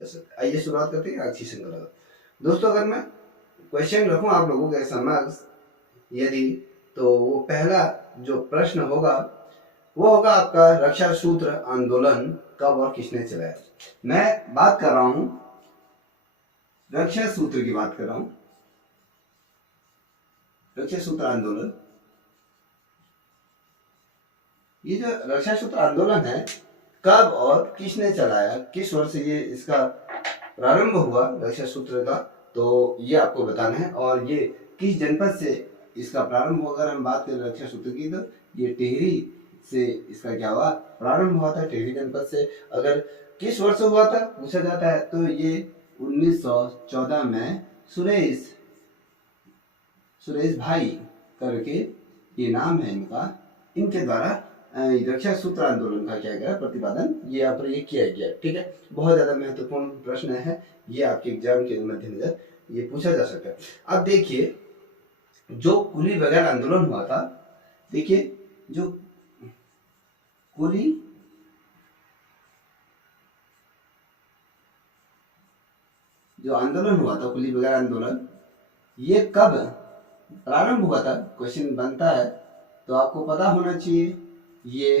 आइए शुरुआत करते हैं अच्छी श्रृंखला। दोस्तों, अगर मैं क्वेश्चन रखूं आप लोगों के समक्ष, यदि तो वो पहला जो प्रश्न होगा वो होगा आपका रक्षा सूत्र आंदोलन कब और किसने चलाया। मैं बात कर रहा हूं रक्षा सूत्र की बात कर रहा हूं। रक्षा सूत्र आंदोलन, ये जो रक्षा सूत्र आंदोलन है कब और किसने चलाया, किस वर्ष ये इसका प्रारंभ हुआ रक्षा सूत्र का, तो ये आपको बताना है। और ये किस जनपद से इसका प्रारंभ हुआ। अगर हम बात करें रक्षा सूत्र की तो ये टिहरी से इसका क्या हुआ, प्रारंभ हुआ था, टिहरी जनपद से। अगर किस वर्ष हुआ था पूछा जाता है तो ये 1914 में सुरेश भाई करके ये नाम है इनका, इनके द्वारा रक्षा सूत्र आंदोलन का क्या गया प्रतिपादन ये यहाँ पर ये किया गया। ठीक है, बहुत ज्यादा महत्वपूर्ण प्रश्न है ये, आपके एग्जाम के मद्देनजर ये पूछा जा सकता है। अब देखिए जो कुली वगैरह आंदोलन हुआ था, देखिए जो कुली जो आंदोलन हुआ था, कुली वगैरह आंदोलन, ये कब प्रारंभ हुआ था, क्वेश्चन बनता है तो आपको पता होना चाहिए ये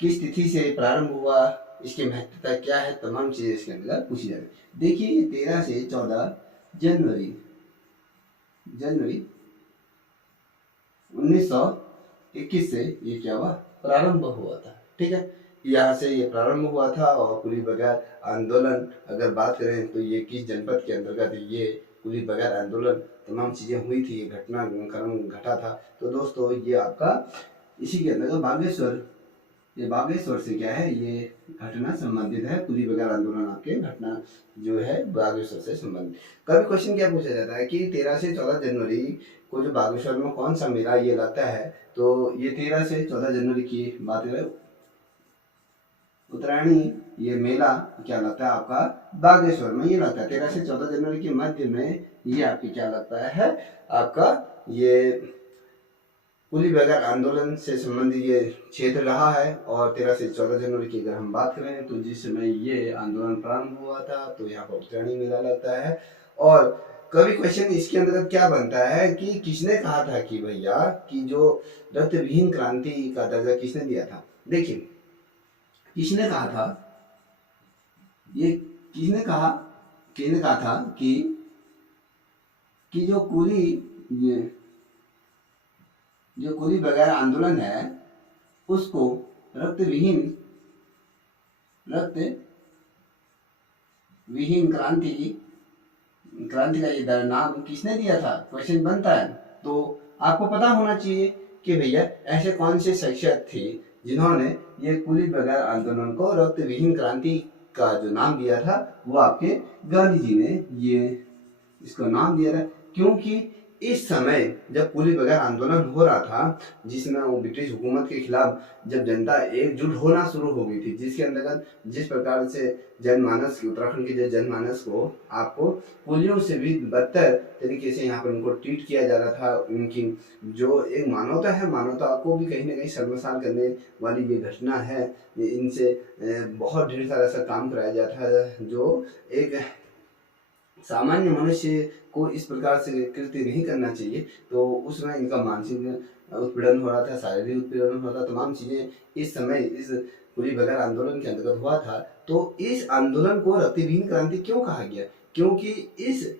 किस तिथि से प्रारंभ हुआ, इसकी महत्वता क्या है, तमाम चीजें इसके अंदर पूछी जा रही। देखिए 13 से 14 जनवरी 1921 से ये क्या हुआ, प्रारंभ हुआ था। ठीक है, यहाँ से ये प्रारंभ हुआ था। और कुली बगैर आंदोलन अगर बात करें तो ये किस जनपद के अंतर्गत ये कुली बगैर आंदोलन तमाम चीजें हुई थी, ये घटनाक्रम घटा था। तो दोस्तों ये आपका इसी के अंतर्गत बागेश्वर, ये बागेश्वर से क्या है, ये घटना संबंधित है। कुली बगैर आंदोलन आपके घटना जो है बागेश्वर से संबंधित। कभी क्वेश्चन क्या पूछा जाता है कि 13 से 14 जनवरी को जो बागेश्वर में कौन सा मेला ये लगता है, तो ये 13 से 14 जनवरी की बात करें, उत्तरायणी ये मेला क्या लगता है आपका बागेश्वर में ये लगता है। 13 से 14 जनवरी के मध्य में ये आपकी क्या लगता है आपका ये कुली बगैर आंदोलन से संबंधित ये क्षेत्र रहा है। और 13 से 14 जनवरी की अगर हम बात करें तो जिस समय ये आंदोलन प्रारंभ हुआ था तो यहाँ पर उत्तरायणी मेला लगता है। और कभी क्वेश्चन इसके अंतर्गत क्या बनता है कि किसने कहा था कि भैया कि जो रक्त विहीन क्रांति का दर्जा किसने दिया था। देखिए किसने कहा था, ये किसने कहा था कि जो कुली बगैर आंदोलन है उसको रक्त विहीन क्रांति का ये नाम किसने दिया था, क्वेश्चन बनता है। तो आपको पता होना चाहिए कि भैया ऐसे कौन से शिक्षक थे जिन्होंने ये कुली बगैर आंदोलन को रक्त विहीन क्रांति का जो नाम दिया था, वो आपके गांधी जी ने ये इसको नाम दिया था। क्योंकि इस समय जब कुली बगैर आंदोलन हो रहा था, जिसमें वो ब्रिटिश हुकूमत के खिलाफ जब जनता एकजुट होना शुरू हो गई थी, जिसके अंतर्गत जिस प्रकार से जनमानस उत्तराखंड के जनमानस को आपको कुलियों से भी बदतर तरीके से यहाँ पर उनको ट्रीट किया जा रहा था, उनकी जो एक मानवता है, मानवता को भी कहीं ना कहीं शर्मसार करने वाली ये घटना है। इनसे बहुत ढेर सारा ऐसा काम कराया जाता है जो एक सामान्य मनुष्य को इस प्रकार से कृत्य नहीं करना चाहिए। तो उसमें इनका मानसिक उत्पीड़न हो रहा था, शारीरिक उत्पीड़न हो रहा था, तमाम चीजें इस समय इस कुली बगैर आंदोलन के अंतर्गत हुआ था। तो इस आंदोलन को रक्तविहीन क्रांति क्यों कहा गया, क्योंकि इस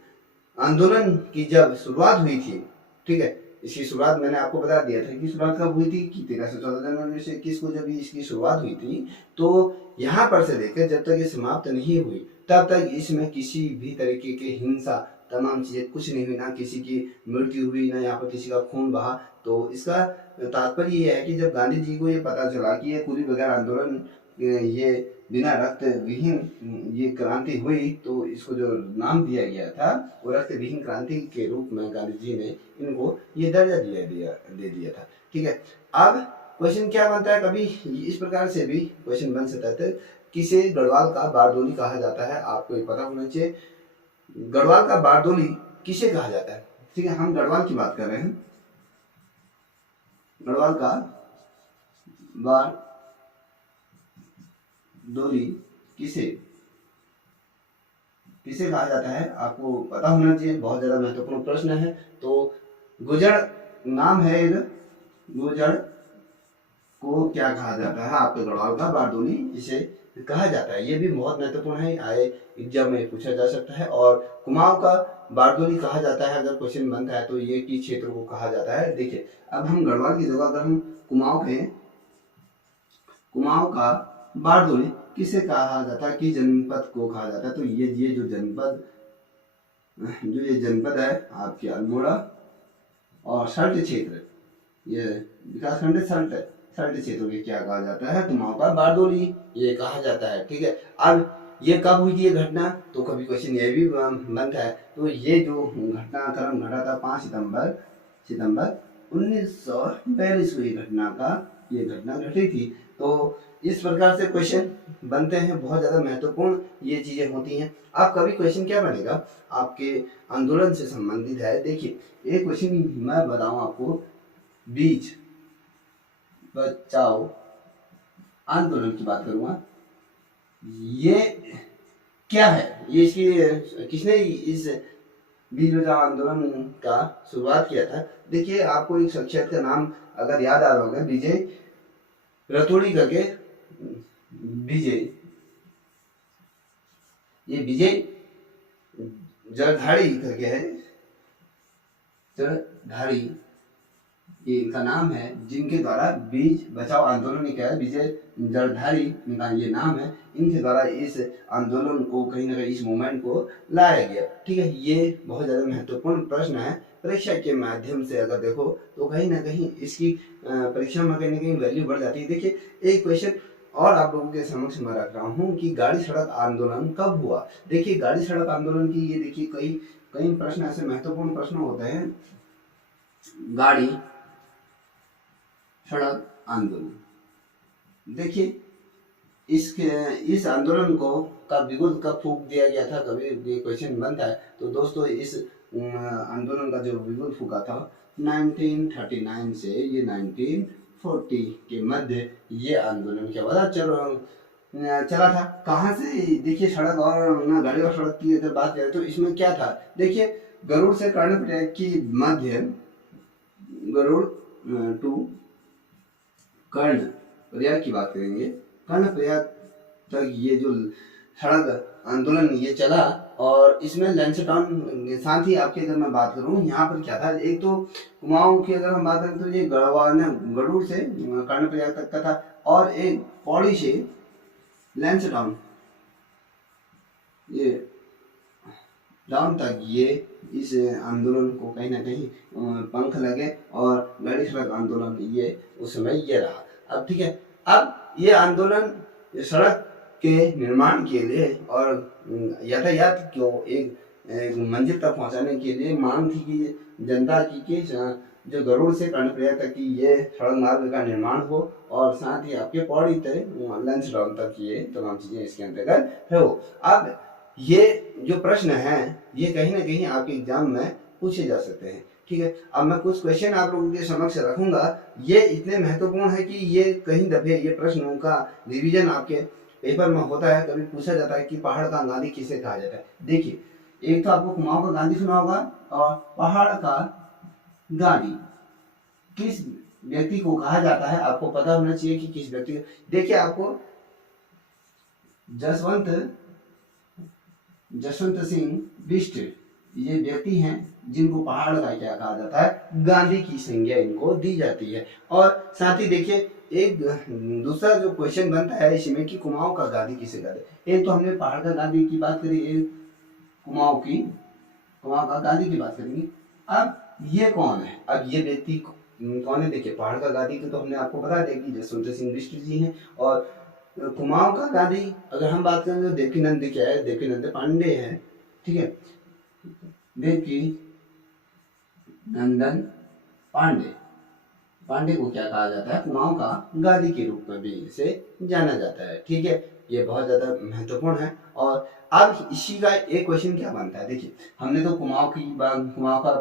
आंदोलन की जब शुरुआत हुई थी, ठीक है, इसकी शुरुआत मैंने आपको बता दिया था कि शुरुआत कब हुई थी कि 13 से 14 जनवरी से 21 को जब इसकी शुरुआत हुई थी, तो यहाँ पर से लेकर जब तक ये समाप्त नहीं हुई तब तक इसमें किसी भी तरीके के हिंसा तमाम चीजें कुछ नहीं हुई, ना किसी की मृत्यु हुई, ना यहाँ पर किसी का खून बहा। तो इसका तात्पर्य ये है कि जब गांधी जी को ये पता चला कि ये कुली बगैर आंदोलन ये बिना रक्त विहीन ये क्रांति हुई, तो इसको जो नाम दिया गया था वो रक्त विहीन क्रांति के रूप में गांधी जी ने इनको ये दर्जा दे दिया था। ठीक है, अब क्वेश्चन क्या बनता है, कभी इस प्रकार से भी क्वेश्चन बन सकता है, किसे गढ़वाल का बारदोली कहा जाता है, आपको ये पता होना चाहिए। गढ़वाल का बारदोली किसे कहा जाता है, ठीक है, हम गढ़वाल की बात कर रहे हैं। गढ़वाल का बारदोली किसे किसे कहा जाता है आपको पता होना चाहिए, बहुत ज्यादा महत्वपूर्ण प्रश्न है। तो गुजर नाम है एक, गुजर को क्या कहा जाता है, आपके गढ़वाल का बारदोली इसे कहा जाता है। ये भी बहुत महत्वपूर्ण है, आए एग्जाम में पूछा जा सकता है। और कुमाऊं का बारदोली कहा जाता है, अगर क्वेश्चन बनता है तो ये किस क्षेत्र को कहा जाता है। देखिए अब हम गढ़वाल की जगह अगर हम कुमाऊं के, कुमाऊं का बारदोली किसे कहा जाता है, किस जनपद को कहा जाता है, तो ये जो जनपद, जो ये जनपद है आपके अल्मोड़ा और सल्ट क्षेत्र, ये विकासखंड सल्ट क्षेत्र के क्या कहा जाता है, कुमाऊं का बारदोली ये कहा जाता है। ठीक है, अब ये कब हुई थी ये घटना, तो कभी क्वेश्चन ये भी बनता है। तो ये जो घटनाक्रम घटा था 5 सितंबर 1942 को ये घटना घटी थी। तो इस प्रकार से क्वेश्चन बनते हैं, बहुत ज्यादा महत्वपूर्ण ये चीजें होती हैं। अब कभी क्वेश्चन क्या बनेगा आपके आंदोलन से संबंधित है। देखिए एक क्वेश्चन मैं बताऊं आपको, बीज बचाओ आंदोलन की बात करूंगा, ये क्या है, ये इसकी किसने इस बीज बचाओ आंदोलन का शुरुआत किया था। देखिए आपको एक शख्सियत का नाम अगर याद आ रहा होगा, विजय रतोड़ी करके, विजय, ये विजय जरधारी करके है, जरधारी ये इनका नाम है, जिनके द्वारा बीज बचाओ आंदोलन क्या है, विजय जरधारी इनका ये नाम है, इनके द्वारा इस आंदोलन को कहीं ना कहीं इस मूवमेंट को लाया गया। ठीक है, ये बहुत ज्यादा महत्वपूर्ण प्रश्न है, परीक्षा के माध्यम से अगर देखो तो कहीं ना कहीं इसकी परीक्षा में कहीं ना कहीं वैल्यू बढ़ जाती है। देखिए एक क्वेश्चन और आप लोगों के समक्ष मैं रख रहा हूँ कि गाड़ी सड़क आंदोलन कब हुआ। देखिए गाड़ी सड़क आंदोलन की ये देखिए कई प्रश्न ऐसे महत्वपूर्ण प्रश्न होते हैं। गाड़ी सड़क आंदोलन, देखिए इस आंदोलन को का बिगुल कब फूंक दिया गया था, कभी ये क्वेश्चन बनता है। तो दोस्तों इस आंदोलन का जो बिगुल फूका था 1939 से ये 1940 के मध्य ये आंदोलन क्या हुआ चला था। कहाँ से, देखिए सड़क और गाड़ी और सड़क की अगर बात करें तो इसमें क्या था, देखिए गरुड़ से कर्णप्रयाग की मध्य, गरुड़ टू कर्णप्रयाग की बात करेंगे, कर्णप्रयाग तक ये जो सड़क आंदोलन ये चला। और इसमें लैंसडाउन, साथ ही आपकी अगर मैं बात करूं यहाँ पर क्या था, एक तो कुमाऊं की अगर हम बात करें तो ये गरुड़ से कर्णप्रयाग तक का था, और एक पौड़ी से लैंसडाउन ये डाउन तक ये इस आंदोलन को कहीं ना कहीं पंख लगे और गाड़ी सड़क आंदोलन ये उस समय ये रहा। अब ठीक है, अब ये आंदोलन सड़क के निर्माण के लिए और यातायात को एक मंजिल तक पहुंचाने के लिए मांग थी कि जनता की कि जो गरुड़ से कर्णप्रयाग तक की ये सड़क मार्ग का निर्माण हो, और साथ ही आपके पौड़ी तक लैंसडाउन तक ये तमाम चीजें इसके अंतर्गत हो। अब ये जो प्रश्न है ये कहीं ना कहीं आपके एग्जाम में पूछे जा सकते हैं। ठीक है, अब मैं कुछ क्वेश्चन आप लोगों के समक्ष रखूंगा, ये इतने महत्वपूर्ण है कि ये कहीं दफे ये प्रश्नों का रिवीजन आपके पेपर में होता है, कभी पूछा जाता है कि पहाड़ का गांधी किसे कहा जाता है। देखिए एक तो आपको कुमाऊं का गांधी सुना होगा, और पहाड़ का गांधी किस व्यक्ति को कहा जाता है आपको पता होना चाहिए कि किस व्यक्ति। देखिए आपको जसवंत सिंह बिष्ट ये व्यक्ति हैं जिनको पहाड़ का क्या कहा जाता है, गांधी की संज्ञा इनको दी जाती है। और साथ ही देखिए एक दूसरा जो क्वेश्चन बनता है इसमें कि कुमाऊं का गांधी किसे कहते हैं। एक तो हमने पहाड़ का गांधी की बात करी, एक कुमाऊं का गांधी की बात करेंगे। अब ये कौन है, अब ये व्यक्ति कौन है, देखिए पहाड़ का गांधी की तो हमने आपको बता दिया कि जसवंत सिंह बिष्ट जी हैं, और कुमाऊं का गांधी अगर हम बात करें तो देवकीनंद क्या है, देवकीनंद पांडे हैं। ठीक है, देवकी नंदन पांडे को क्या कहा जाता है, कुमाऊं का गांधी के रूप में भी इसे जाना जाता है। ठीक है, ये बहुत ज्यादा महत्वपूर्ण है। और अब इसी का एक क्वेश्चन क्या बनता है, देखिए हमने तो कुमाऊं का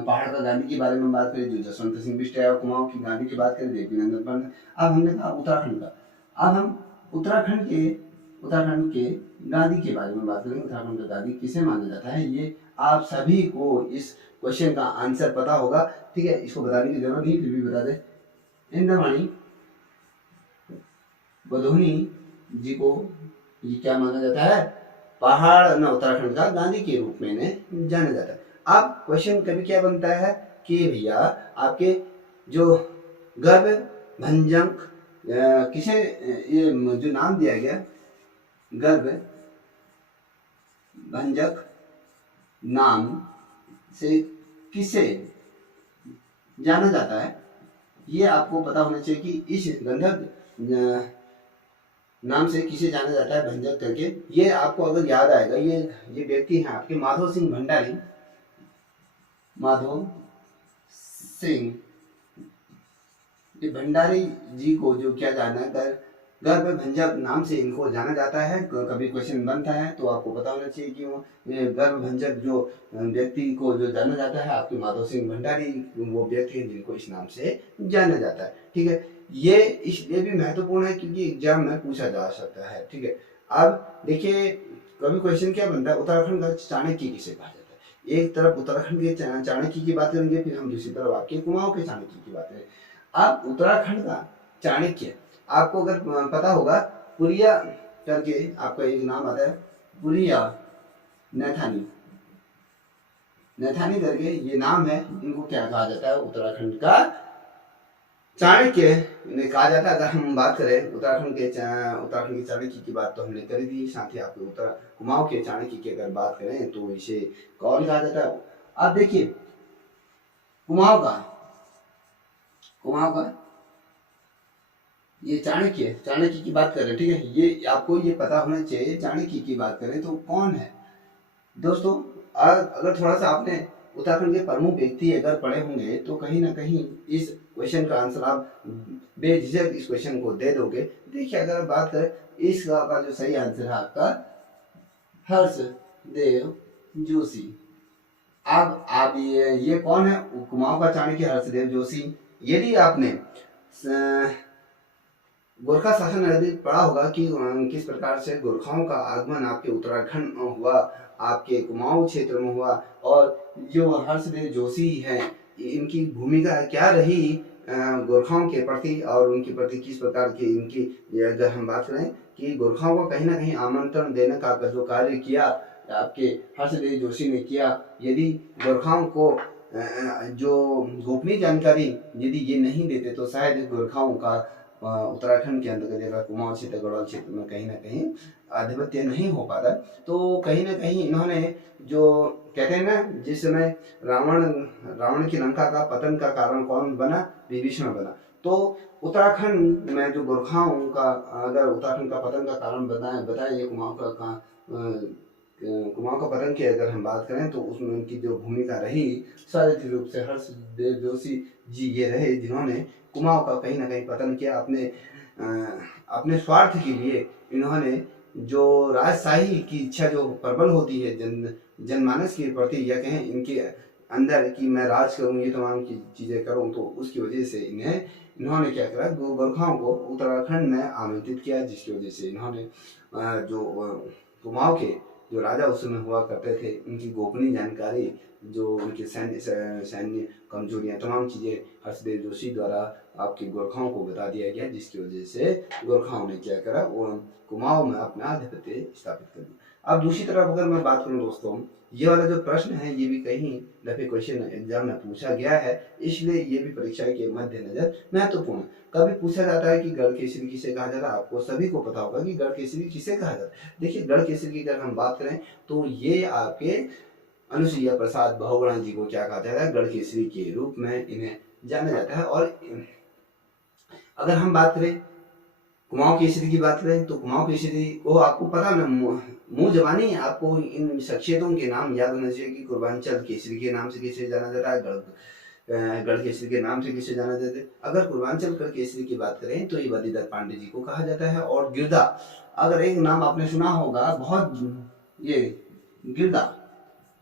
पहाड़ का गांधी के बारे में बात करी जो जसवंत सिंह बिष्ट है, और कुमाऊं की गांधी की बात करी देवकीनंदन पांडे। अब हमने कहा उत्तराखंड का, अब हम उत्तराखंड के उत्तराखंड के गांधी के बारे में बात करेंगे। उत्तराखंड का गांधी किसे माना जाता है, ये आप सभी को इस क्वेश्चन का आंसर पता होगा, ठीक है, इसको बताने की जरूरत नहीं, फिर भी बता दें। इंद्रमणि बडोनी जी को ये क्या माना जाता है, पहाड़ न उत्तराखंड का गांधी के रूप में इन्हें जाना जाता है। अब क्वेश्चन कभी क्या बनता है कि भैया आपके जो गर्भ भंजक किसे, ये जो नाम दिया गया गर्भ भंजक नाम से किसे जाना जाता है, ये आपको पता होना चाहिए कि इस गंधक नाम से किसे जाना जाता है भंजक करके। ये आपको अगर याद आएगा, ये व्यक्ति हैं आपके माधव सिंह भंडारी, माधव सिंह भंडारी जी को जो क्या जाना है, गर्भ भंजक नाम से इनको जाना जाता है। कभी क्वेश्चन बनता है तो आपको पता होना चाहिए कि वो गर्भ भंजक जो व्यक्ति को जो जाना जाता है आपके माधव सिंह भंडारी, वो व्यक्ति हैं जिनको इस नाम से जाना जाता है, ठीक है। ये इसलिए भी महत्वपूर्ण है क्योंकि एग्जाम में पूछा जा सकता है, ठीक है। अब देखिए कभी क्वेश्चन क्या बनता है, उत्तराखंड का चाणक्य किसे कहा जाता है। एक तरफ उत्तराखंड के चाणक्य की बात करेंगे, फिर हम दूसरी तरफ आपके कुमाऊं के चाणक्य की बात करें। अब उत्तराखंड का चाणक्य आपको अगर पता होगा, पुरिया करके आपका एक नाम आता है, पुरिया नैथानी, नैथानी करके ये नाम है, इनको क्या कहा जाता है, उत्तराखंड का चाणक्य ने कहा जाता है। अगर हम बात करें उत्तराखंड के चाणक्य की बात तो हमने करी थी, साथ ही आपके उत्तर कुमाऊं के चाणक्य की अगर बात करें तो इसे कौन कहा जाता है। अब देखिए कुमाऊं का ये चाणक्य की बात करें, ठीक है, ये आपको ये पता होना चाहिए। चाणक्य की बात करें तो कौन है दोस्तों, अगर थोड़ा सा आपने उत्तराखंड के प्रमुख व्यक्ति अगर पढ़े होंगे तो कहीं ना कहीं इस क्वेश्चन का आंसर आप बेझिझक इस क्वेश्चन को दे दोगे। देखिए अगर बात करें इसका जो सही आंसर है आपका हर्षदेव जोशी। अब आप ये कौन है, कुमाऊं का चाणक्य हर्षदेव जोशी। यदि आपने गोरखा शासन यदि पढ़ा होगा कि किस प्रकार से गोरखाओं का आगमन आपके उत्तराखंड में हुआ, आपके कुमाऊं क्षेत्र में हुआ, और जो हर्षदेव जोशी हैं इनकी भूमिका क्या रही गोरखाओं के प्रति, और उनके प्रति किस प्रकार की इनकी, अगर हम बात करें कि गोरखाओं को कहीं ना कहीं आमंत्रण देने का जो कार्य किया आपके हर्षदेव जोशी ने किया। यदि गोरखाओं को जो गोपनीय जानकारी यदि ये नहीं देते तो शायद गोरखाओं का उत्तराखंड के अंतर्गत कुमाऊं क्षेत्र गढ़वाल क्षेत्र में कहीं ना कहीं आधिपत्य नहीं हो पाता। तो कहीं ना कहीं इन्होंने जो कहते हैं ना, जिस समय रावण की लंका का पतन का कारण कौन बना, विभीषण बना। तो उत्तराखंड में जो गोरखाओं का अगर उत्तराखंड का पतन का कारण बताया ये कुमाऊं का पतन की अगर हम बात करें तो उसमें उनकी जो भूमिका रही शारीरिक रूप से हर्षदेव जोशी जी ये रहे जिन्होंने कुमाऊं का कहीं ना कहीं पतन किया। अपने स्वार्थ के लिए इन्होंने जो राजशाही की इच्छा जो प्रबल होती है जनमानस के प्रति, या कहें इनके अंदर कि मैं राज करूं, ये तमाम की चीजें करूं, तो उसकी वजह से इन्होंने क्या करा, गोरखाओं को उत्तराखंड में आमंत्रित किया, जिसकी वजह से इन्होंने जो कुमाऊं के जो राजा उस समय हुआ करते थे उनकी गोपनीय जानकारी, जो उनके सैन्य कमजोरियां, तमाम चीजें हर्षदेव जोशी द्वारा आपके गोरखाओं को बता दिया गया, जिसकी वजह से गोरखाओं ने क्या करा, वो कुमाऊं में अपना आधिपत्य स्थापित कर दिया। अब दूसरी तरफ अगर मैं बात करूं दोस्तों, ये वाला जो प्रश्न है ये भी कहीं दफे क्वेश्चन एग्जाम में पूछा गया है, इसलिए ये भी परीक्षा के मद्देनजर महत्वपूर्ण। कभी पूछा जाता है कि गढ़ केसरी किसे कहा जाता है, आपको सभी को पता होगा कि गढ़ केसरी किसे कहा जाता है। देखिए गढ़ केसरी की अगर हम बात करें तो ये आपके अनुसुईया प्रसाद बहुगुणा जी को क्या कहा जाता है, गढ़ केसरी के रूप में इन्हें जाना जाता है। और अगर हम बात करें कुमाऊं केसरी की बात करें तो कुमाऊं केसरी को आपको पता ना, मुंह जबानी आपको इन शख्सियतों के नाम याद होना चाहिए कि कुर्बानचंद केसरी के नाम से किसे जाना जाता है, गढ़ केसरी के नाम से किसे जाना जाता है। अगर कुर्बानचंद गढ़ केसरी की बात करें तो ये बद्रीदत्त पांडे जी को कहा जाता है। और गिरदा, अगर एक नाम आपने सुना होगा बहुत, ये गिरदा,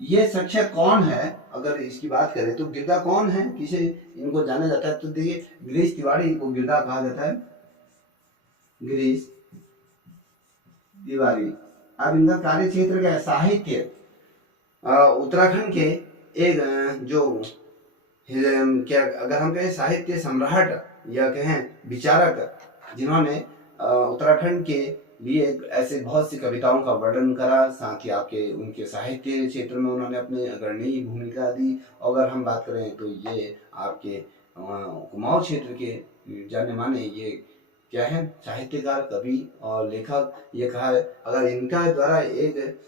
ये शख्सियत कौन है, अगर इसकी बात करें तो गिरदा कौन है, किसे इनको जाना जाता है, तो देखिए गिरीश तिवारी को गिरदा कहा जाता है। गिरीश तिवारी। अब इनका कार्य क्षेत्र क्या है? साहित्य। उत्तराखंड के एक जो क्या अगर हम कहें साहित्य सम्राट या कहें विचारक, जिन्होंने उत्तराखंड के लिए ऐसे बहुत सी कविताओं का वर्णन करा, साथ ही आपके उनके साहित्य क्षेत्र में उन्होंने अपनी अग्रणी भूमिका दी। अगर हम बात करें तो ये आपके कुमाऊं क्षेत्र के जाने माने ये क्या है? साहित्यकार, कवि और लेखक। ये कहा अगर इनका द्वारा एक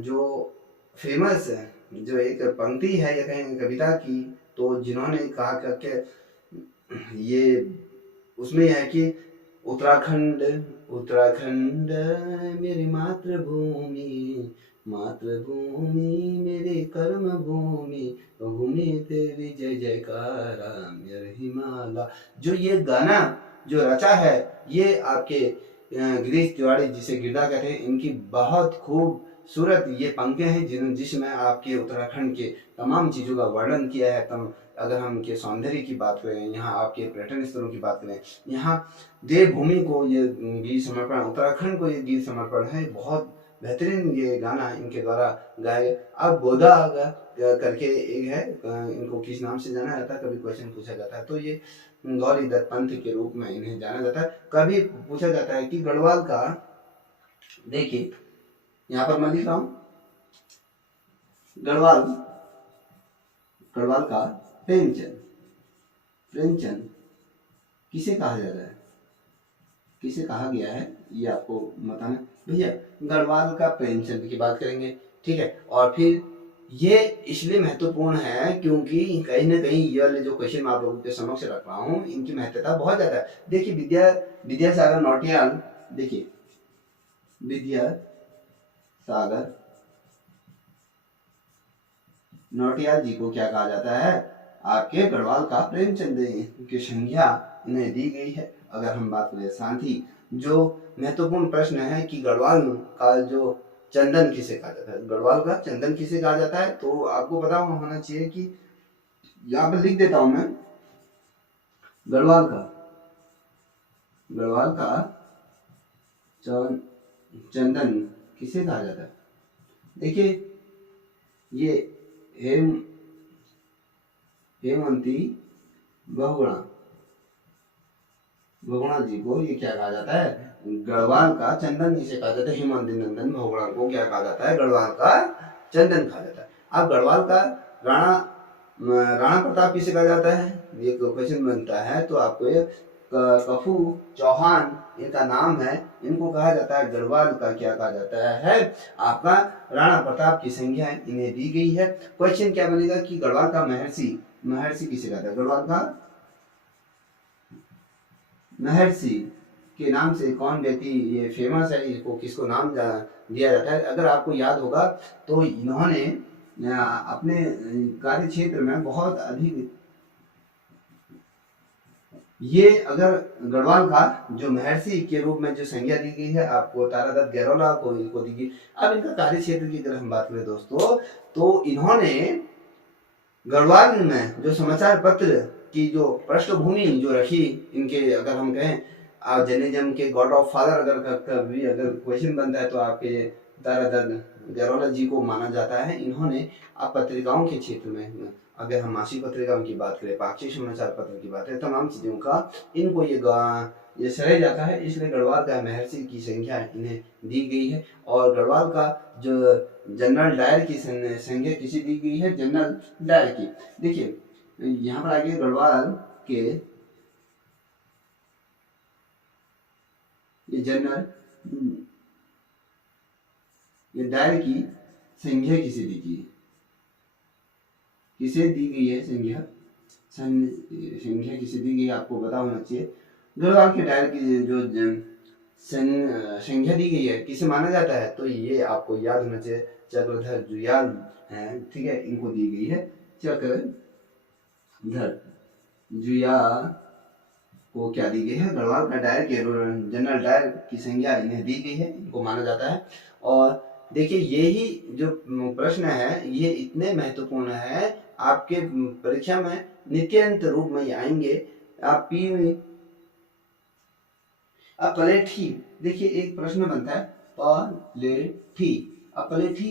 जो फेमस जो एक पंक्ति है या कहें कविता की, तो जिन्होंने कहा कि ये उसमें है कि उत्तराखंड उत्तराखंड मेरी मातृभूमि, मातृभूमि मेरी कर्म भूमि, भूमि तेरी जय जयकारा मेरे हिमालय। जो ये गाना जो रचा है ये आपके गिरीश तिवारी, जिसे गिरधा कहते हैं, इनकी बहुत खूबसूरत ये पंक्तियां हैं जिसमें आपके उत्तराखंड के तमाम चीज़ों का वर्णन किया है। अगर हम इनके सौंदर्य की बात करें, यहाँ आपके पर्यटन स्थलों की बात करें, यहाँ देवभूमि को ये गीत समर्पण, उत्तराखंड को ये गीत समर्पण है। बहुत बेहतरीन ये गाना इनके द्वारा गाया। अब गोदा करके एक है, इनको किस नाम से जाना जाता है, कभी क्वेश्चन पूछा जाता है, तो ये गौरी दत्त पंथ के रूप में इन्हें जाना जाता है। कभी पूछा जाता है कि गढ़वाल का, देखिए यहाँ पर मैं लिख रहा हूँ, गढ़वाल का प्रेमचंद, प्रेमचंद किसे कहा जाता है, किसे कहा गया है, ये आपको बताना भैया। गढ़वाल का प्रेमचंद की बात करेंगे, ठीक है। और फिर ये इसलिए महत्वपूर्ण है क्योंकि कहीं ना कहीं ये वाले जो क्वेश्चन मैं आप लोगों के समक्ष रख रहा हूँ, इनकी महत्वता बहुत ज्यादा है। देखिए विद्यासागर नौटियाल, देखिए विद्यासागर नौटियाल जी को क्या कहा जाता है? आपके गढ़वाल का प्रेमचंद की संज्ञा इन्हें दी गई है। अगर हम बात करें, साथ ही जो महत्वपूर्ण प्रश्न है कि गढ़वाल का जो चंदन किसे कहा जाता है, गढ़वाल का चंदन किसे कहा जाता है, तो आपको पता होना चाहिए कि यहाँ पर लिख देता हूं मैं, गढ़वाल का चंदन किसे कहा जाता है। देखिए ये हेमंती बहुगुणा जी को ये क्या कहा जाता है? गढ़वाल का चंदन जिसे कहा जाता है। हेमंती नंदन बहुगुणा को क्या कहा जाता है? गढ़वाल का चंदन कहा जाता है। अब गढ़वाल का राणा प्रताप किसे कहा जाता है, ये क्वेश्चन बनता है, तो आपको कफू चौहान इनका नाम है, इनको कहा जाता है। गढ़वाल का क्या कहा जाता है? आपका राणा प्रताप की संज्ञा इन्हें दी गई है। क्वेश्चन क्या बनेगा कि गढ़वाल का महर्षि किसे कहता है? गढ़वाल का महर्षि के नाम से कौन व्यक्ति ये फेमस है, इसको किसको नाम दिया जाता है? अगर आपको याद होगा तो इन्होंने अपने कार्य क्षेत्र में बहुत अधिक, ये अगर गढ़वाल का जो महर्षि के रूप में जो संज्ञा दी गई है, आपको तारादत्त गैरोला को दी गई। अब इनका कार्य क्षेत्र की अगर हम बात करें दोस्तों, तो इन्होंने गढ़वाल में जो समाचार पत्र की जो पृष्ठभूमि जो रखी, इनके अगर हम कहें जर्नलिज्म के गॉड ऑफ फादर अगर क्वेश्चन बनता है, तो आपके तारादत्त गैरोला जी को माना जाता है। इन्होंने आप पत्रिकाओं के क्षेत्र में, अगर हम मासिक पत्रिकाओं की बात करें, पाक्षिक समाचार पत्र की बात करें, तमाम चीजों का इनको ये सराहा जाता है। इसलिए गढ़वाल का महर्षि की संख्या इन्हें दी गई है। और गढ़वाल का जो जनरल डायर की संख्या किसी दी गई है? जनरल डायर की। देखिए यहाँ पर आगे गढ़वाल के ये जनरल डायर की संख्या किसे दी गई है? किसे दी गई है संज्ञा? संज्ञा किसे दी गई आपको पता होना चाहिए। गढ़वाल के डायर की जो संज्ञा दी गई है किसे माना जाता है? तो ये आपको याद होना चाहिए, चक्रधर जुयाल है, ठीक है, इनको दी गई है। चक्रधर जुयाल को क्या दी गई है? गढ़वाल का डायर के जनरल डायर की संज्ञा इन्हें दी गई है, इनको माना जाता है। और देखिए यही जो प्रश्न है ये इतने महत्वपूर्ण है, आपके परीक्षा में नित्यांत रूप में आएंगे। आप पलेठी, देखिए एक प्रश्न बनता है, पलेठी। अब पलेठी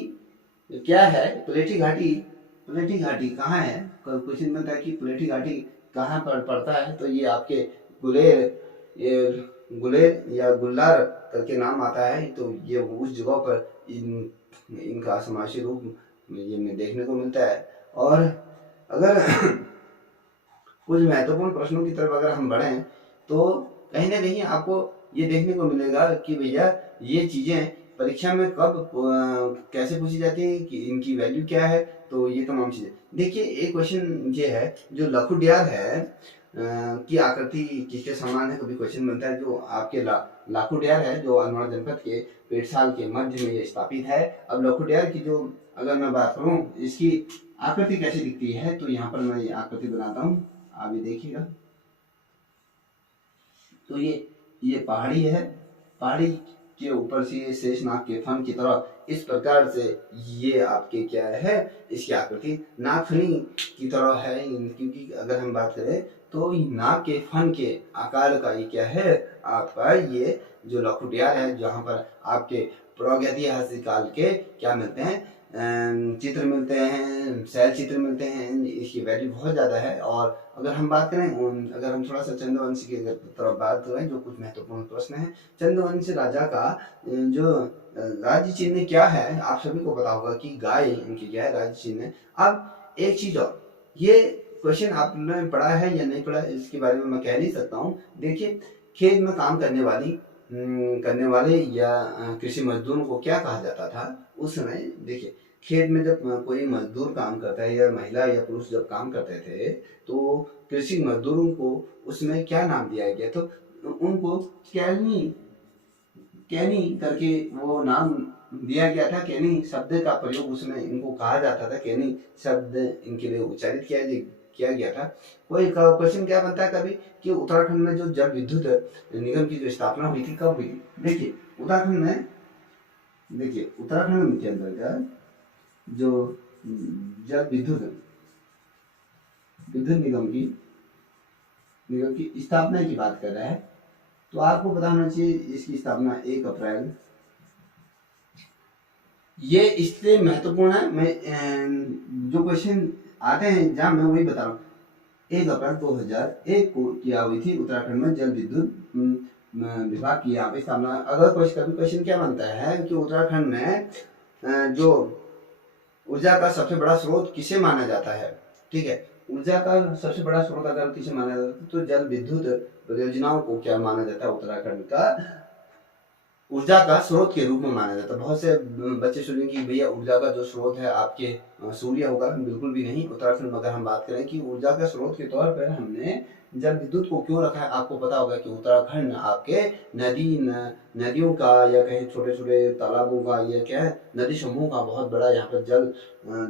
क्या है? पलेठी घाटी कहाँ है? क्वेश्चन बनता है कि पलेठी घाटी कहाँ पर पड़ता है, तो ये आपके गुलेर, ये गुलेर या गुल्लार करके नाम आता है। तो ये उस जगह पर इनका समासी रूप ये में देखने को मिलता है। और अगर कुछ महत्वपूर्ण प्रश्नों की तरफ अगर हम बढ़ें तो कहीं ना कहीं आपको ये देखने को मिलेगा कि भैया ये चीजें परीक्षा में कब कैसे पूछी जाती है, कि इनकी वैल्यू क्या है। तो ये तमाम चीजें देखिए, एक क्वेश्चन ये है जो लखुडियार है की आकृति किसके समान है, कभी क्वेश्चन बनता है। जो आपके लाखुडियार है जो अल्मोड़ा जनपद के पेटसाल के मध्य में ये स्थापित है। अब लखुडियार की जो अगर मैं बात करूं इसकी आकृति कैसे दिखती है, तो यहाँ पर मैं ये आकृति बनाता हूँ, आप ये देखिएगा। तो ये पहाड़ी है, पहाड़ी के ऊपर से ये शेषनाग के फन की तरह इस प्रकार से ये आपके क्या है, इसकी आकृति नागफनी की तरह है। क्योंकि अगर हम बात करें तो नाग के फन के आकार का ये क्या है आपका, ये जो लखुटियार है, जहाँ पर आपके प्रागैतिहासिक काल के क्या मिलते हैं, चित्र मिलते हैं, शैल चित्र मिलते हैं। इसकी वैल्यू बहुत ज़्यादा है। और अगर हम बात करें, अगर हम थोड़ा सा चंद्रवंश की तरफ बात करें, जो कुछ महत्वपूर्ण प्रश्न है, चंद्रवंश राजा का जो राज्य चिन्ह क्या है, आप सभी को पता होगा कि गाय इनकी क्या है, राज्य चिन्ह। अब एक चीज और, ये क्वेश्चन आपने पढ़ा है या नहीं पढ़ा इसके बारे में मैं कह नहीं सकता हूँ। देखिए, खेत में काम करने वाले या कृषि मजदूरों को क्या कहा जाता था उस समय। देखिए, खेत में जब कोई मजदूर काम करता है या महिला या पुरुष जब काम करते थे तो कृषि मजदूरों को उसमें क्या नाम दिया गया, तो उनको कैनी कैनी करके वो नाम दिया गया था। कैनी शब्द का प्रयोग उसमें इनको कहा जाता था, कैनी शब्द इनके लिए उच्चारित किया गया था। कोई क्वेश्चन क्या बनता है कभी कि उत्तराखंड में जो जल विद्युत निगम की जो स्थापना हुई थी कब हुई थी। देखिए उत्तराखंड में के अंतर्गत जो जल विद्युत निगम की स्थापना की बात कर रहा है, तो आपको पता होना चाहिए इसकी स्थापना 1 अप्रैल, ये इसलिए महत्वपूर्ण है। मैं जो क्वेश्चन आते हैं एग्जाम में वही बता रहा हूँ। 1 अप्रैल 2001 को किया हुई थी उत्तराखंड में जल विद्युत विभाग की यहाँ पे स्थापना। अगर कभी क्वेश्चन क्या बनता है कि उत्तराखंड में जो ऊर्जा का सबसे बड़ा स्रोत किसे माना जाता है, ठीक है, ऊर्जा का सबसे बड़ा स्रोत अगर किसे माना जाता है तो जल विद्युत परियोजनाओं को क्या माना जाता है, उत्तराखंड का ऊर्जा का स्रोत के रूप में माना जाता है। बहुत से बच्चे सुनेंगे कि भैया ऊर्जा का जो स्रोत है आपके सूर्य होगा, बिल्कुल भी नहीं। उत्तराखंड में अगर हम बात करें कि ऊर्जा का स्रोत के तौर पर हमने जल विद्युत को क्यों रखा है, आपको पता होगा कि उत्तराखंड आपके नदियों का या कहीं छोटे छोटे तालाबों का या क्या है नदी समूह का बहुत बड़ा यहाँ पर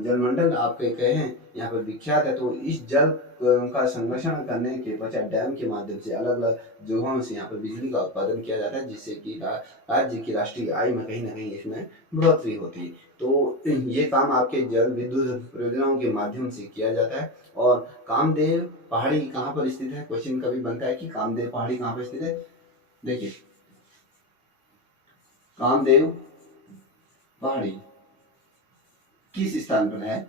जलमंडल आपके कहें यहाँ पर विख्यात है। तो इस जल का संरक्षण करने के पश्चात डैम के माध्यम से अलग अलग जगहों से यहाँ पर बिजली का उत्पादन किया जाता है, जिससे कि राज्य की राष्ट्रीय आय में कहीं ना कहीं इसमें बढ़ोतरी होती है। तो ये काम आपके जल विद्युत परियोजनाओं के माध्यम से किया जाता है। और कामदेव पहाड़ी कहाँ पर स्थित है, क्वेश्चन कभी बनता है कि कामदेव पहाड़ी कहाँ पर स्थित है। देखिए कामदेव पहाड़ी किस स्थान पर है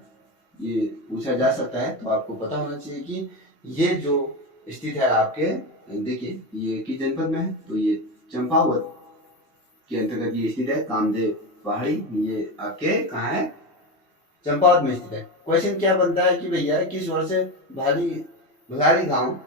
ये पूछा जा सकता है। तो आपको पता होना चाहिए कि ये जो स्थित है आपके, देखिए ये किस जनपद में है, तो ये चंपावत के अंतर्गत ये स्थित है कामदेव पहाड़ी। ये आपके कहाँ है, चंपावत में स्थित है। क्वेश्चन क्या बनता है कि भैया किस वर्ष से भलारी गांव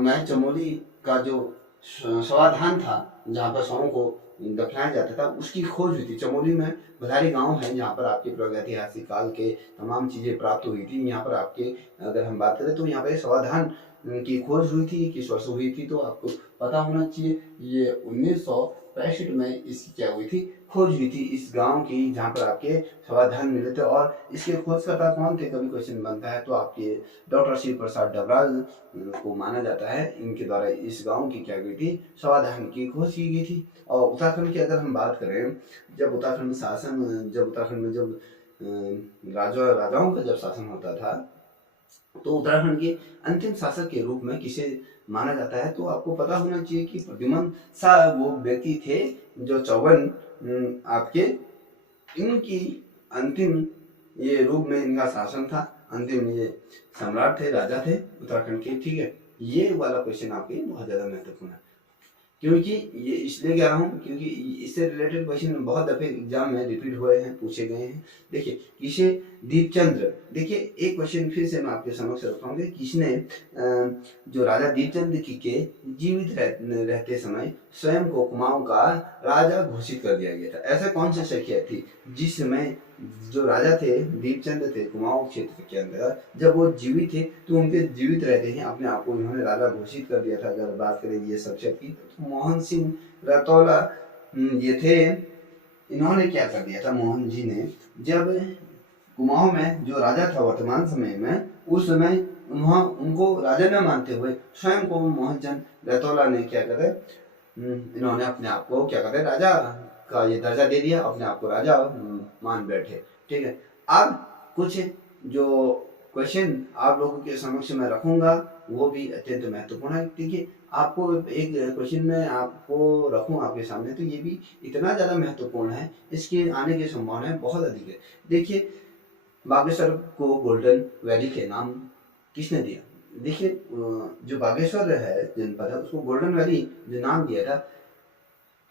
में चमोली का जो समाधान था जहाँ पर शवों को दफनाया जाता था उसकी खोज हुई थी। चमोली में भलारी गांव है जहाँ पर आपके प्रागैतिहासिक काल के तमाम चीजें प्राप्त हुई थी। यहाँ पर आपके अगर हम बात करें तो यहाँ पर समाधान की खोज हुई थी, किस वर्ष हुई थी, तो आपको पता होना चाहिए। ये 1965 में इसकी क्या हुई थी, खोज हुई थी इस गांव की, जहाँ पर आपके समाधान मिले थे। और इसके खोजकर्ता कौन थे, कभी क्वेश्चन बनता है तो आपके डॉक्टर शिव प्रसाद डबराल को माना जाता है। इनके द्वारा इस गांव की क्या गई थी, समाधान की खोज की गई थी। और उत्तराखंड की अगर हम बात करें, जब उत्तराखंड में जब राजाओं का जब शासन होता था तो उत्तराखंड के अंतिम शासक के रूप में किसे माना जाता है? तो आपको पता होना चाहिए कि प्रद्युम्न शाह वो व्यक्ति थे जो 54 आपके इनकी अंतिम ये रूप में इनका शासन था, अंतिम ये सम्राट थे, राजा थे उत्तराखंड के। ठीक है, ये वाला क्वेश्चन आपके बहुत ज्यादा महत्वपूर्ण है, क्योंकि ये इसलिए कह रहा हूँ क्योंकि इससे रिलेटेड क्वेश्चन बहुत दफे एग्जाम में रिपीट हुए हैं, पूछे गए हैं। देखिए किसे दीपचंद्र, देखिए एक क्वेश्चन फिर से मैं आपके समक्ष रखता हूँ कि किसने जो राजा दीपचंद्र के जीवित रहते समय स्वयं को कुमाऊं का राजा घोषित कर दिया गया था? ऐसा कौन सा शख्सियत थी जिस समय जो राजा थे दीपचंद्र थे कुमाऊं क्षेत्र के अंदर, जब वो जीवित थे तो उनके जीवित रहते हैं अपने आप को इन्होंने राजा घोषित कर दिया था? अगर बात करें ये शख्सियत की तो मोहन सिंह रतौला ये थे। इन्होंने क्या कर दिया था मोहन जी ने, जब कुमाऊं में जो राजा था वर्तमान समय में, उस समय उनको राजा न मानते हुए स्वयं को मोहनचंद रतौला ने क्या करे, इन्होंने अपने आप को क्या करे राजा का ये दर्जा दे दिया, अपने आप को राजा मान बैठे। ठीक है, अब कुछ जो क्वेश्चन आप लोगों के समक्ष में रखूंगा वो भी अत्यंत महत्वपूर्ण है। देखिए आपको एक क्वेश्चन में आपको रखूं आपके सामने तो ये भी इतना ज्यादा महत्वपूर्ण है, इसके आने की संभावना बहुत अधिक है। देखिए बागेश्वर को गोल्डन वैली के नाम किसने दिया? देखिए जो बागेश्वर है जनपद है उसको गोल्डन वैली जो नाम दिया था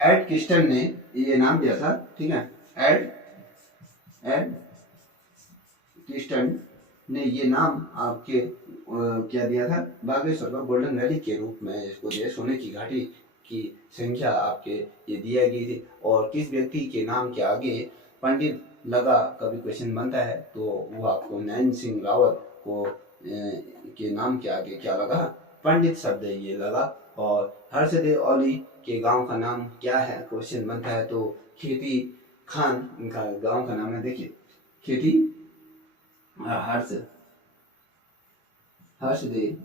एड किस्टन ने ये नाम दिया था। ठीक है, एड किस्टन ने ये नाम आपके क्या दिया था? बागेश्वर का गोल्डन वैली के रूप में इसको दिया। सोने की घाटी की संख्या आपके ये दिया गई थी। और किस व्यक्ति के नाम के आगे पंडित लगा कभी क्वेश्चन बनता है तो वो आपको नैन सिंह रावत को के नाम के आगे क्या लगा? पंडित शब्द ये लगा। और हर्षदेव औली के गांव का नाम क्या है? क्वेश्चन बनता है तो खेती खान इनका गांव का नाम है। देखिए खेती हर्षदेव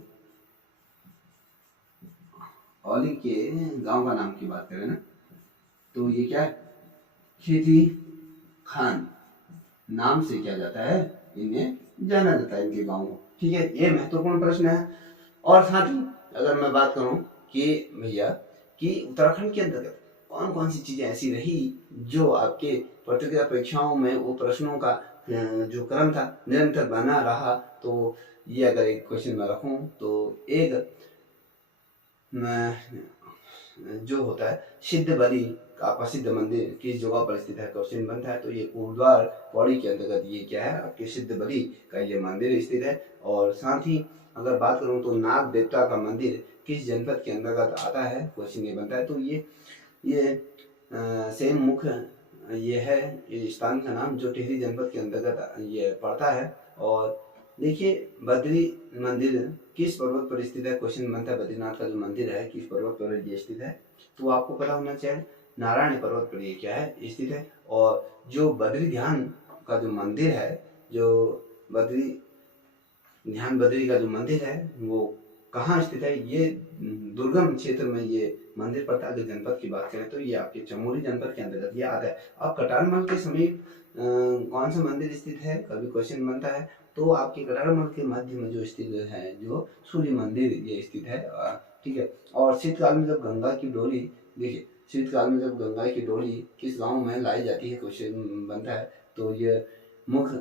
औली के गांव का नाम की बात करें ना तो ये क्या है? खेती खान नाम से क्या जाता है, इन्हें जाना जाता है इनके गांव को। ठीक है, ये महत्वपूर्ण प्रश्न है। और साथ ही अगर मैं बात करूं कि भैया कि उत्तराखंड के अंतर्गत कौन कौन सी चीजें ऐसी रही जो आपके प्रतियोगिता परीक्षाओं में वो प्रश्नों का जो क्रम था निरंतर बना रहा, तो ये अगर एक क्वेश्चन में रखूं तो एक जो होता है सिद्ध बलि का प्रसिद्ध मंदिर किस जगह पर स्थित है? क्वेश्चन बनता है तो ये कोटद्वार पौड़ी के अंतर्गत ये क्या है? आपके सिद्ध बलि का ये मंदिर स्थित है। और साथ ही अगर बात करूं तो नाग देवता का मंदिर किस जनपद के अंतर्गत आता है? क्वेश्चन ये बनता है तो ये सेम मुख ये है ये स्थान का नाम जो टिहरी जनपद के अंतर्गत ये पड़ता है। और देखिए बद्री मंदिर किस पर्वत पर स्थित है? क्वेश्चन बनता है बद्रीनाथ का जो मंदिर है किस पर्वत पर ये स्थित है? तो आपको पता होना चाहिए नारायण पर्वत पर ये क्या है स्थित है। और जो बद्री ध्यान का जो मंदिर है, जो बद्री ध्यान बद्री का जो मंदिर है वो कहाँ स्थित है? ये दुर्गम क्षेत्र में ये मंदिर पड़ता है। अगर जनपद की बात करें तो ये आपके चमोली जनपद के अंतर्गत ये आता है। अब कटारमल के समीप कौन सा मंदिर स्थित है? कभी क्वेश्चन बनता है तो आपके कटारमल के मध्य में जो स्थित है जो सूर्य मंदिर ये स्थित है। ठीक है, और शीतकाल में जब गंगा की डोली, देखिए शीतकाल में जब गंगा की डोली किस गांव में लाई जाती है? क्वेश्चन बनता है तो ये मुख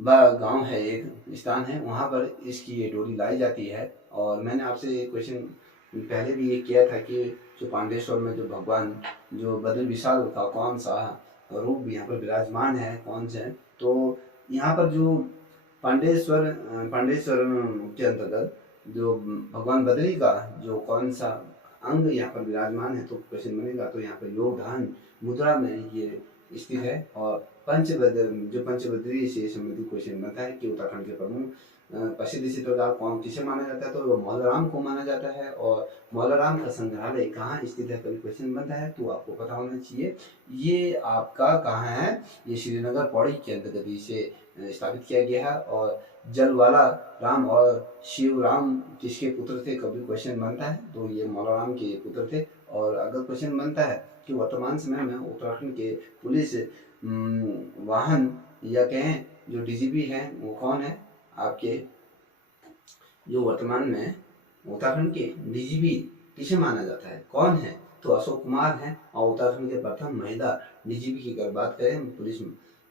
गांव है, एक स्थान है वहां पर इसकी ये डोली लाई जाती है। और मैंने आपसे क्वेश्चन पहले भी ये किया था कि जो पांडेश्वर में जो भगवान जो बद्र विशाल का कौन सा रूप यहाँ पर विराजमान है, कौन से? तो यहाँ पर जो पांडेश्वर के अंतर्गत जो भगवान बद्री का जो कौन सा अंग यहाँ पर विराजमान है? तो क्वेश्चन बनेगा तो यहाँ पर योगदान मुद्रा में ये स्थित है। और पंचबद्री से संबंधित क्वेश्चन बनता है कि उत्तराखंड के प्रमुख प्रसिद्ध चित्रकार कौन किसे माना जाता है? तो वो मौलाराम को माना जाता है। और मौलाराम का संग्रहालय कहाँ स्थित है? कभी क्वेश्चन बनता है तो आपको पता होना चाहिए ये आपका कहाँ है? ये श्रीनगर पौड़ी के अंतर्गत इसे स्थापित किया गया है। और जलवाला राम और शिवराम किसके पुत्र थे? कभी क्वेश्चन बनता है तो ये मौलाराम के पुत्र थे। और अगर क्वेश्चन बनता है कि वर्तमान समय में उत्तराखंड के पुलिस वाहन या कहें जो डीजीपी हैं वो कौन है? आपके जो वर्तमान में उत्तराखंड के डीजीपी किसे माना जाता है, कौन है? तो अशोक कुमार हैं। और उत्तराखंड के प्रथम महिला डीजीपी की अगर बात करें, पुलिस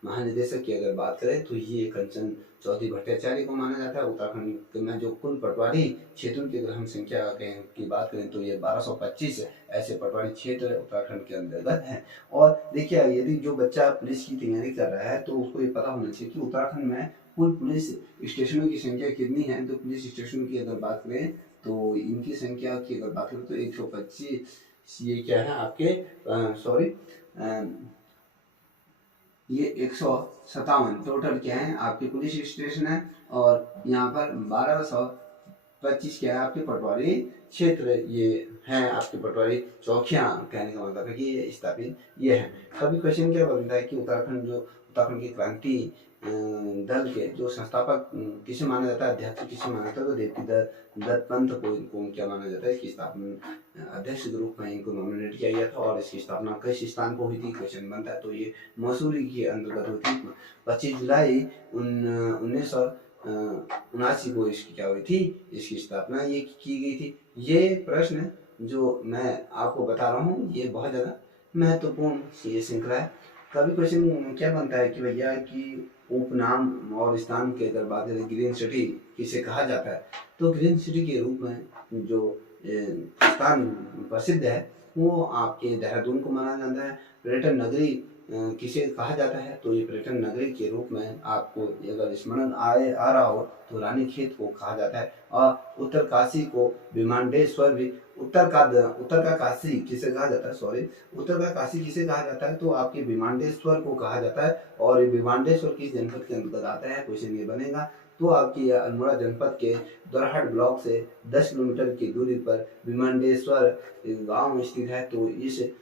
महानिदेशक की अगर बात करें, तो ये कंचन चौधरी भट्टाचार्य को माना जाता है। उत्तराखंड में जो कुल पटवारी क्षेत्रों की अगर हम संख्या की बात करें, तो ये 1225 ऐसे पटवारी क्षेत्र उत्तराखंड के अंतर्गत हैं। और देखिए, यदि जो बच्चा पुलिस की तैयारी कर रहा है, तो उसको ये पता होना चाहिए कि उत्तराखंड में कुल पुलिस स्टेशनों की संख्या कितनी है। तो पुलिस स्टेशनों की अगर बात करें, तो इनकी संख्या की अगर बात करें तो 125, ये क्या है आपके सॉरी ये 157 टोटल क्या है आपके पुलिस स्टेशन है। और यहाँ पर 1225 क्या है आपके पटवारी क्षेत्र ये हैं, आपके पटवारी चौकियां, कहने का मतलब है कि ये स्थापित ये है। कभी क्वेश्चन क्या बनता है कि उत्तराखंड की क्रांति दल के जो संस्थापक किसे माना जाता है, अध्यक्ष किसे माना जाता है, तो देवकी दत्त पंत को क्या माना जाता है कि स्थापना अध्यक्ष के रूप में इनको नॉमिनेट किया गया था। और इसकी स्थापना किस स्थान पर हुई थी, क्वेश्चन बनता है, तो ये मसूरी के अंतर्गत हुई थी। 25 जुलाई 1979 को इसकी क्या हुई थी, इसकी स्थापना ये की गई थी। ये प्रश्न जो मैं आपको बता रहा हूँ, ये बहुत ज़्यादा महत्वपूर्ण ये श्रृंखला है। कभी क्वेश्चन क्या बनता है कि भैया कि उपनाम और स्थान की अगर बात करें, ग्रीन सिटी किसे कहा जाता है, तो ग्रीन सिटी के रूप में जो स्थान प्रसिद्ध है वो आपके देहरादून को माना जाता है। पर्यटन नगरी किसे कहा जाता है, तो ये पर्यटन नगरी के रूप में आपको अगर स्मरण आ रहा हो, तो रानीखेत को कहा जाता है। और उत्तरकाशी को विमांडेश्वर भी उत्तर का काशी किसे कहा जाता है, सॉरी उत्तर का काशी किसे कहा जाता है, तो आपके विमांडेश्वर को कहा जाता है। और विमांडेश्वर किस जनपद के अंतर्गत आता है, क्वेश्चन ये बनेगा, तो आपकी अल्मोड़ा जनपद के दोरहाट ब्लॉक से 10 किलोमीटर की दूरी पर विमांडेश्वर गांव स्थित है। तो इसे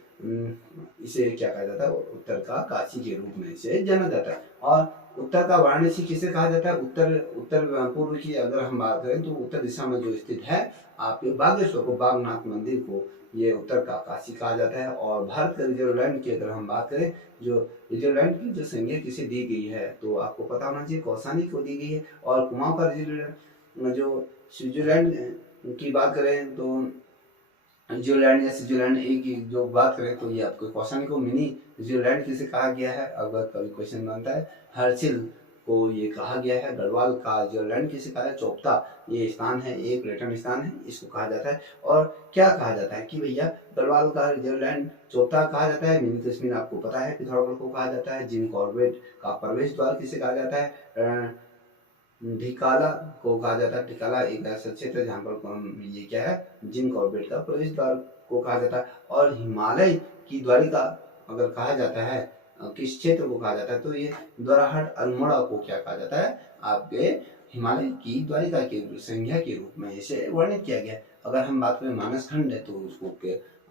क्या कहा जाता है, उत्तर का काशी के रूप में इसे जाना जाता है। और उत्तर का वाराणसी किसे कहा जाता है, उत्तर पूर्व की अगर हम बात करें, तो उत्तर दिशा में जो स्थित है आपके बागेश्वर को, बागनाथ मंदिर को ये उत्तर का काशी कहा जाता है। और भारत के रिजर्वलैंड की अगर हम बात करें, जो रिजर्वलैंड की जो संज्ञा किसे दी गई है, तो आपको पता होना चाहिए कौसानी को दी गई है। और कुमाऊं का रिजर्वलैंड, जो स्विट्जरलैंड की बात करें, तो न्यूजीलैंड या स्विट्जरलैंड एक की जो बात करें, तो ये आपको क्वेश्चन को मिनी न्यूजीलैंड किसे कहा गया है, अगर कभी क्वेश्चन बनता है। हर्सिल को ये कहा गया है। गढ़वाल का न्यूजीलैंड किसे कहा है, चोपता ये स्थान है, एक पर्यटन स्थान है, इसको कहा जाता है। और क्या कहा जाता है कि भैया गढ़वाल का न्यूजीलैंड चोपता कहा जाता है। मिनी कश्मीर आपको पता है पिथौरागढ़ को कहा जाता है। जिम कॉर्बेट का प्रवेश द्वार किसे कहा जाता है, ढिकाला को कहा जाता है। ढिकाला एक ऐसा क्षेत्र है जहाँ पर ये क्या है, जिम कॉर्बेट का प्रवेश द्वार को कहा जाता है। और हिमालय की द्वारिका अगर कहा जाता है, किस क्षेत्र को कहा जाता है, तो ये दोराहाट अल्मोड़ा को क्या कहा जाता है, आपके हिमालय की द्वारिका के संज्ञा के रूप में इसे वर्णित किया गया। अगर हम बात करें मानस खंड है, तो उसको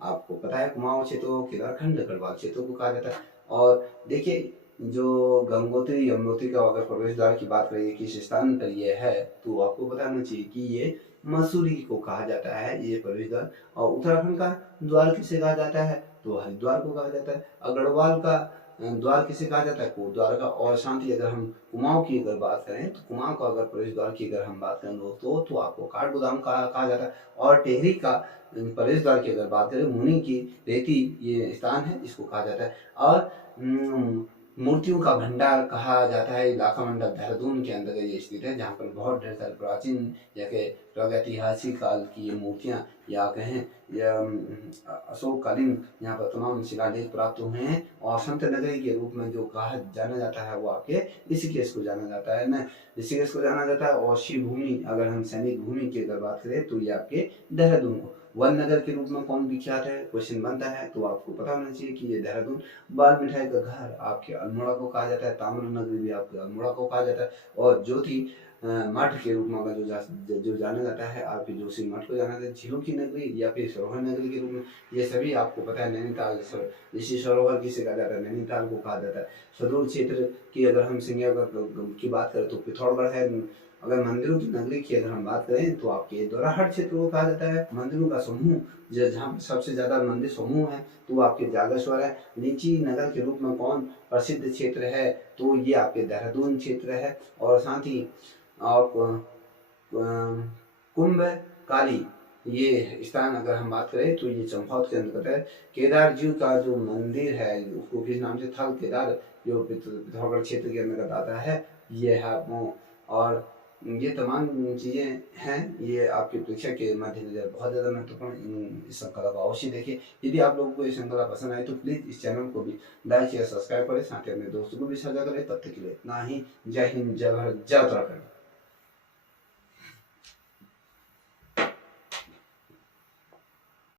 आपको पता है कुमाऊं क्षेत्र, केदारखंड गढ़वाल क्षेत्र को कहा जाता है। और देखिए, जो गंगोत्री यमुनोत्री का अगर प्रवेश द्वार की बात करें किस स्थान पर ये है, तो आपको पता होना चाहिए कि ये मसूरी को कहा जाता है ये प्रवेश द्वार। और उत्तराखंड का द्वार किसे कहा जाता है, तो हरिद्वार को कहा जाता है। अगढ़वाल का द्वार किसे कहा जाता है, कोटद्वार का। और साथ ही अगर हम कुमाऊं की अगर बात करें, तो कुमाऊं का अगर प्रवेश द्वार की अगर हम बात करें, तो आपको काठगोदाम कहा जाता है। और टेहरी का प्रवेश द्वार की अगर बात करें, मुनि की रेती ये स्थान है, इसको कहा जाता है। और मूर्तियों का भंडार कहा जाता है, इलाका मंडल देहरादून के अंदर ये स्थित है, जहाँ पर बहुत ढेर सारे प्राचीन या के प्रागैतिहासिक काल की ये मूर्तियाँ या कहें या अशोक कालीन यहाँ पर तमाम शिलालेख प्राप्त हुए हैं। और संत नगरी के रूप में जो कहा जाना जाता है, वो आपके ऋषिकेश को जाना जाता है ना, ऋषिकेश को जाना जाता है। और शिव भूमि अगर हम सैनिक भूमि की अगर बात करें, तो ये आपके देहरादून को वन नगर के रूप में कौन विख्यात है, क्वेश्चन बनता है, तो आपको पता होना चाहिए कि ये देहरादून। बाल मिठाई का घर आपके अल्मोड़ा को कहा जाता है। ताम्र नगरी भी आपके अल्मोड़ा को कहा जाता है। और ज्योति मठ के रूप में अगर जो जाना जाता है, आपके जोशी मठ को जाना जाता है। झीलों की नगरी या फिर सरोवर नगरी के रूप में, ये सभी आपको पता है। नैनीताल ऋषि सरोवर किसे कहा जाता है, नैनीताल को कहा जाता है। सुदूर क्षेत्र की अगर हम संज्ञा की बात करें, तो पिथौरागढ़ है। अगर मंदिरों की नगरी की अगर हम बात करें, तो आपके दोराहाट क्षेत्र को कहा जाता है। मंदिरों का समूह जहाँ सबसे ज्यादा मंदिर समूह है, तो आपके जागेश्वर है। लीची नगर के रूप में कौन प्रसिद्ध क्षेत्र है, तो ये आपके देहरादून क्षेत्र है। और साथ ही आप कुंभ काली ये स्थान अगर हम बात करें तो ये चंपावत के अंतर्गत है। केदार जी का जो मंदिर है उसको किस नाम से, थल केदार, जो पिथौरागढ़ क्षेत्र के अंतर्गत आता है, ये है वो। और ये तमाम चीज़ें हैं, ये आपकी परीक्षा के मद्देनजर बहुत ज़्यादा महत्वपूर्ण। इस श्रृंखला को अवश्य देखिए। यदि आप लोगों को ये श्रृंखला पसंद आए तो प्लीज़ इस चैनल को भी लाइक शेयर सब्सक्राइब करें, साथ ही अपने दोस्तों को भी साझा करें। तब तक के लिए इतना ही। जय हिंद, जय भारत, जय उत्तराखंड।